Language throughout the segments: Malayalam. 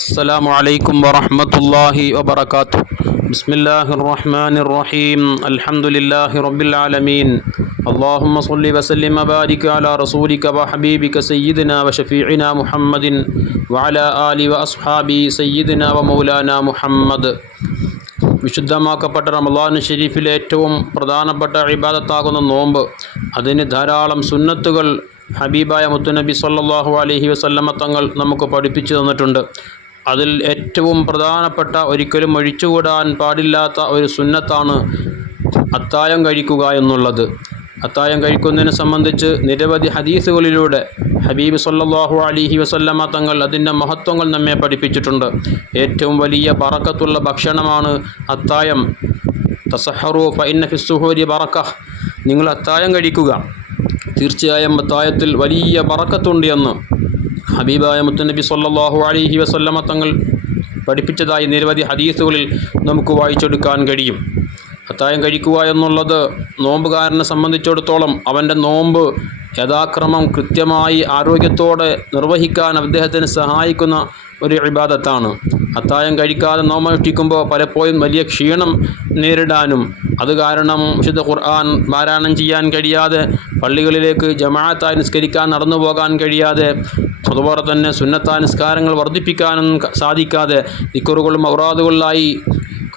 السلام عليكم ورحمة الله وبركاته بسم الله الرحمن الرحيم الحمد لله رب العالمين اللهم صل وسلم وبارك على رسولك وحبيبك سيدنا وشفيعنا محمد وعلى آله وأصحابه سيدنا ومولانا محمد വിശുദ്ധമാക്കപ്പെട്ട റമദാൻ ഷെരീഫിലെ ഏറ്റവും പ്രധാനപ്പെട്ട ഇബാദത്താകുന്ന നോമ്പ് അതിന് ധാരാളം സുന്നത്തുകൾ ഹബീബായ മുത്തുനബി സല്ലല്ലാഹു അലൈഹി വസല്ലമ തങ്ങൾ നമുക്ക് പഠിപ്പിച്ചു തന്നിട്ടുണ്ട് അതിൽ ഏറ്റവും പ്രധാനപ്പെട്ട ഒരിക്കലും ഒഴിച്ചുകൂടാൻ പാടില്ലാത്ത ഒരു സുന്നത്താണ് അത്തായം കഴിക്കുക എന്നുള്ളത്. അത്തായം കഴിക്കുന്നതിനെ സംബന്ധിച്ച് നിരവധി ഹദീസുകളിലൂടെ ഹബീബ് സല്ലാഹു അലിഹി വസല്ലമ തങ്ങൾ അതിന്റെ മഹത്വങ്ങൾ നമ്മെ പഠിപ്പിച്ചിട്ടുണ്ട്. ഏറ്റവും വലിയ പറക്കത്തുള്ള ഭക്ഷണമാണ് അത്തായം. തസഹറു ഫൈൻ ഫിസുഹൂരി പറക്ക നിങ്ങൾ അത്തായം കഴിക്കുക. തീർച്ചയായും അത്തായത്തിൽ വലിയ പറക്കത്തുണ്ട് എന്ന് ഹബീബായ മുത്തുനബി സല്ലാഹു അലിഹി വസല്ലമ തങ്ങൾ പഠിപ്പിച്ചതായി നിരവധി ഹദീസുകളിൽ നമുക്ക് വായിച്ചെടുക്കാൻ കഴിയും. അത്തായം കഴിക്കുക എന്നുള്ളത് നോമ്പുകാരനെ സംബന്ധിച്ചിടത്തോളം അവന്റെ നോമ്പ് യഥാക്രമം കൃത്യമായി ആരോഗ്യത്തോടെ നിർവഹിക്കാൻ അദ്ദേഹത്തിന് സഹായിക്കുന്ന ഒരു ഇബാദത്താണ്. അത്തായം കഴിക്കാതെ നോമനുഷ്ഠിക്കുമ്പോൾ പലപ്പോഴും വലിയ ക്ഷീണം നേരിടാനും അത് കാരണം വിശുദ്ധ ഖുർആൻ പാരായണം ചെയ്യാൻ കഴിയാതെ പള്ളികളിലേക്ക് ജമാഅത്തായി നിസ്കരിക്കാൻ നടന്നു പോകാൻ കഴിയാതെ അതുപോലെ തന്നെ സുന്നത്താ നിസ്കാരങ്ങൾ വർദ്ധിപ്പിക്കാനും സാധിക്കാതെ ഇക്കുറുകളും ഔറാദുകളിലായി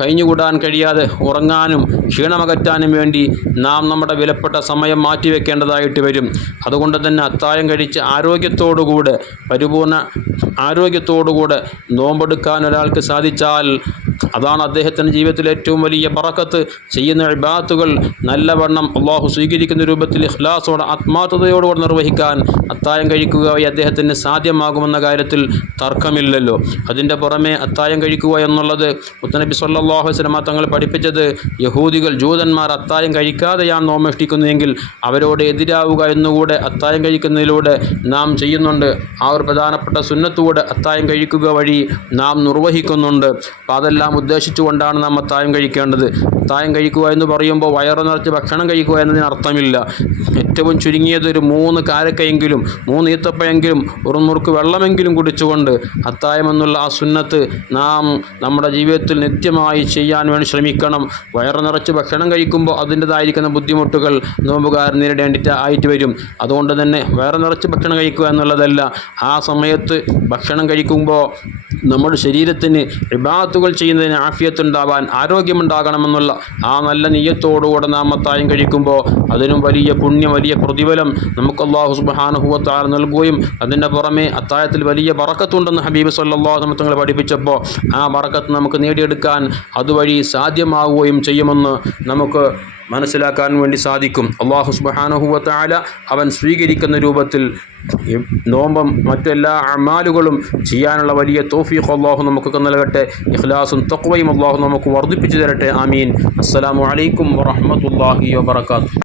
കഴിഞ്ഞുകൂടാൻ കഴിയാതെ ഉറങ്ങാനും ക്ഷീണമകറ്റാനും വേണ്ടി നാം നമ്മുടെ വിലപ്പെട്ട സമയം മാറ്റിവെക്കേണ്ടതായിട്ട് വരും. അതുകൊണ്ട് തന്നെ അത്തായം കഴിച്ച് ആരോഗ്യത്തോടുകൂടെ പരിപൂർണ ആരോഗ്യത്തോടുകൂടെ നോമ്പെടുക്കാൻ ഒരാൾക്ക് സാധിച്ചാൽ അതാണ് അദ്ദേഹത്തിന്റെ ജീവിതത്തിലെ ഏറ്റവും വലിയ പറക്കത്ത് ചെയ്യുന്ന ഇബാത്തുകൾ നല്ലവണ്ണം അള്ളാഹു സ്വീകരിക്കുന്ന രൂപത്തിൽ ഇഖ്ലാസോടെ ആത്മാർത്ഥതയോടുകൂടെ നിർവഹിക്കാൻ അത്തായം കഴിക്കുക അദ്ദേഹത്തിന് സാധ്യമാകുമെന്ന കാര്യത്തിൽ തർക്കമില്ലല്ലോ. അതിന്റെ പുറമെ അത്തായം കഴിക്കുക എന്നുള്ളത് മുത്തനബി സല്ലാഹു വസ്ലമ തങ്ങൾ പഠിപ്പിച്ചത് യഹൂദികൾ ജൂതന്മാർ അത്തായം കഴിക്കാതെയാണ് നോമേഷ്ടിക്കുന്നതെങ്കിൽ അവരോട് എതിരാവുക എന്നുകൂടെ അത്തായം കഴിക്കുന്നതിലൂടെ നാം ചെയ്യുന്നുണ്ട്. ആ ഒരു പ്രധാനപ്പെട്ട സുന്നത്തുകൂടെ അത്തായം കഴിക്കുക വഴി നാം നിർവഹിക്കുന്നുണ്ട്. അപ്പോൾ അതെല്ലാം ഉദ്ദേശിച്ചുകൊണ്ടാണ് നാം അത്തായം കഴിക്കേണ്ടത്. അത്തായം കഴിക്കുക എന്ന് പറയുമ്പോൾ വയറ് നിറച്ച് ഭക്ഷണം കഴിക്കുക എന്നതിന് അർത്ഥമില്ല. ഏറ്റവും ചുരുങ്ങിയത് ഒരു മൂന്ന് കാരക്കയെങ്കിലും മൂന്ന് ഈത്തപ്പയെങ്കിലും ഒരു മുറുക്ക് വെള്ളമെങ്കിലും കുടിച്ചുകൊണ്ട് അത്തായം എന്നുള്ള ആ സുന്നത്ത് നാം നമ്മുടെ ജീവിതത്തിൽ നിത്യമായി ചെയ്യാൻ വേണ്ടി ശ്രമിക്കണം. വയറ് നിറച്ച് ഭക്ഷണം കഴിക്കുമ്പോൾ അതിന്റെതായിരിക്കുന്ന ബുദ്ധിമുട്ടുകൾ നോമ്പുകാരൻ നേരിടേണ്ടിട്ട് ആയിട്ട് വരും. അതുകൊണ്ട് തന്നെ വയറ് നിറച്ച് ഭക്ഷണം കഴിക്കുക എന്നുള്ളതല്ല ആ സമയത്ത് ഭക്ഷണം കഴിക്കുമ്പോൾ നമ്മുടെ ശരീരത്തിന് വിഭാഗത്തുകൾ ചെയ്യുന്നതിന് ആഫിയത്തുണ്ടാവാൻ ആരോഗ്യമുണ്ടാകണമെന്നുള്ള ആ നല്ല നീയത്തോടുകൂടെ നാം അത്തായം കഴിക്കുമ്പോൾ അതിനും വലിയ പുണ്യം വലിയ പ്രതിഫലം നമുക്ക് അള്ളാഹു സുബാനുഭവത്താൽ നൽകുകയും അതിന്റെ പുറമെ അത്തായത്തിൽ വലിയ വറക്കത്തുണ്ടെന്ന് ഹബീബ് സല്ലാ തങ്ങൾ പഠിപ്പിച്ചപ്പോൾ ആ വറക്കത്ത് നമുക്ക് നേടിയെടുക്കാൻ അതുവഴി സാധ്യമാവുകയും ചെയ്യുമെന്ന് നമുക്ക് മനസ്സിലാക്കാൻ വേണ്ടി സാധിക്കും. അള്ളാഹു സുബാനഹുവത്തായ അവൻ സ്വീകരിക്കുന്ന രൂപത്തിൽ നോമ്പും മറ്റെല്ലാ അമാലുകളും ചെയ്യാനുള്ള വലിയ തോഫീഖ് അള്ളാഹു നമുക്കൊക്കെ നൽകട്ടെ. ഇഖ്ലാസും തക്വയും അള്ളാഹു നമുക്ക് വർദ്ധിപ്പിച്ചു തരട്ടെ. ആമീൻ. അസ്സലാമു അലൈക്കും വറഹ്മത്തുള്ളാഹി വബറകാതുഹു.